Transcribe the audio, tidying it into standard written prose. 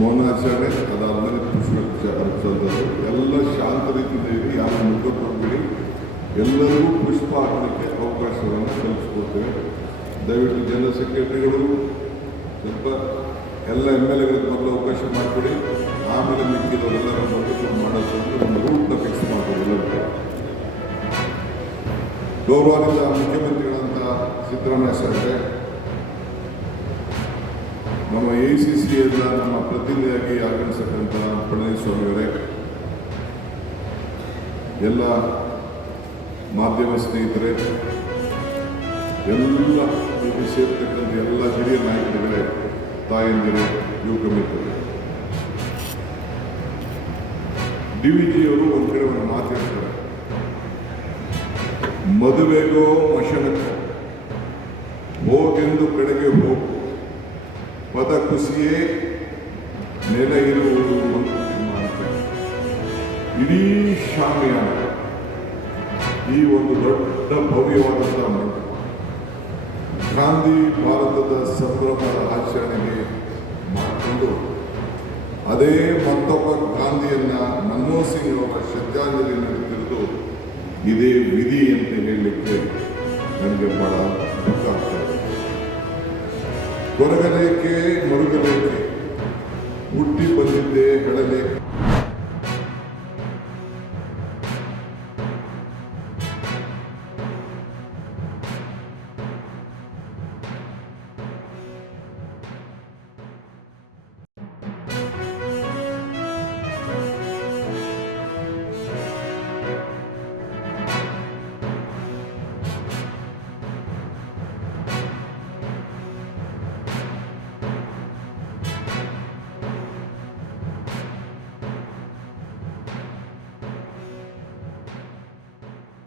ಮೌನಾಚರಣೆ, ಅದಾದಮೇಲೆ ಪುಷ್ಪ ಅರ್ಪಿಸೋದು ಎಲ್ಲ ಶಾಂತ ರೀತಿಯಿಂದ ಇರಿ, ಯಾರು ಮುಖಕ್ಕೆ ಎಲ್ಲರಿಗೂ ಪುಷ್ಪ ಹಾಕಲಿಕ್ಕೆ ಅವಕಾಶವನ್ನು ಕಲ್ಪಿಸ್ಕೊಡ್ತೇವೆ. ದಯವಿಟ್ಟು ಜನರಲ್ ಸೆಕ್ರೆಟರಿಗಳು ಸ್ವಲ್ಪ ಎಲ್ಲ MLAಗಳಿಗೆ ಮೊದಲು ಅವಕಾಶ ಮಾಡಿಕೊಡಿ, ಆಮೇಲೆ ಮಿಕ್ಕಿದವರೆಲ್ಲರ ಬಂದು ಮಾಡೋದು ಒಂದು ರೂಟ್ನ ಫಿಕ್ಸ್ ಮಾಡ್ಬೋದು. ಎಲ್ಲರಿಗೂ ಗೌರವಾನ್ವಿತ ಮುಖ್ಯಮಂತ್ರಿಗಳಂತ ಸಿದ್ದರಾಮಯ್ಯ ಸಾಹೇಬ್ರೆ, ನಮ್ಮ AICC ಎಲ್ಲ ನಮ್ಮ ಪ್ರತಿನಿಧಿಯಾಗಿ ಆಗಮಿಸತಕ್ಕಂಥ ಪಳನಿಸ್ವಾಮಿಯವರೇ, ಎಲ್ಲ ಮಾಧ್ಯಮ ಸ್ನೇಹಿತರೆ, ಎಲ್ಲ ಇಲ್ಲಿ ಸೇರ್ತಕ್ಕಂಥ ಎಲ್ಲ ಹಿರಿಯ ನಾಯಕರುಗಳೇ, ತಾಯಂದಿರೇ, ಯುವಕ ಮಿತ್ರರೇ, DVGಯವರು ಒಂದು ಕಡೆ ಒಂದು ಮಾತು ಹೇಳ್ತಾರೆ, ಮದುವೆಗೋ ಮಶನಕ್ಕೋ ಹೋಗೆಂದು ಕಡೆಗೆ ಹೋಗು, ಪದ ಕುಸಿಯೇ ನೆಲ ಇರುವುದು ಒಂದು ತೀರ್ಮಾನ. ಇಡೀ ಶಾಮಿಯಾನ ಈ ಒಂದು ದೊಡ್ಡ ಭವ್ಯವಾದಂಥ ಮಂಟಪ ಗಾಂಧಿ ಭಾರತದ ಸಂಭ್ರಮದ ಆಚರಣೆಗೆ ಮಾಡಿಕೊಂಡು ಅದೇ ಮತ್ತೊಬ್ಬ ಗಾಂಧಿಯನ್ನ ಮನಮೋಹನ್ ಸಿಂಗ್ ಅವರ ಶ್ರದ್ಧಾಂಜಲಿ ನಡೆಸಿರುವುದು ಇದೇ ವಿಧಿ ಅಂತ ಹೇಳಲಿಕ್ಕೆ ನನಗೆ ಬಹಳ ದುಃಖ ಆಗ್ತದೆ. ಕೊರಗಲೇಕೆ ಮರುಗಲೇಕೆ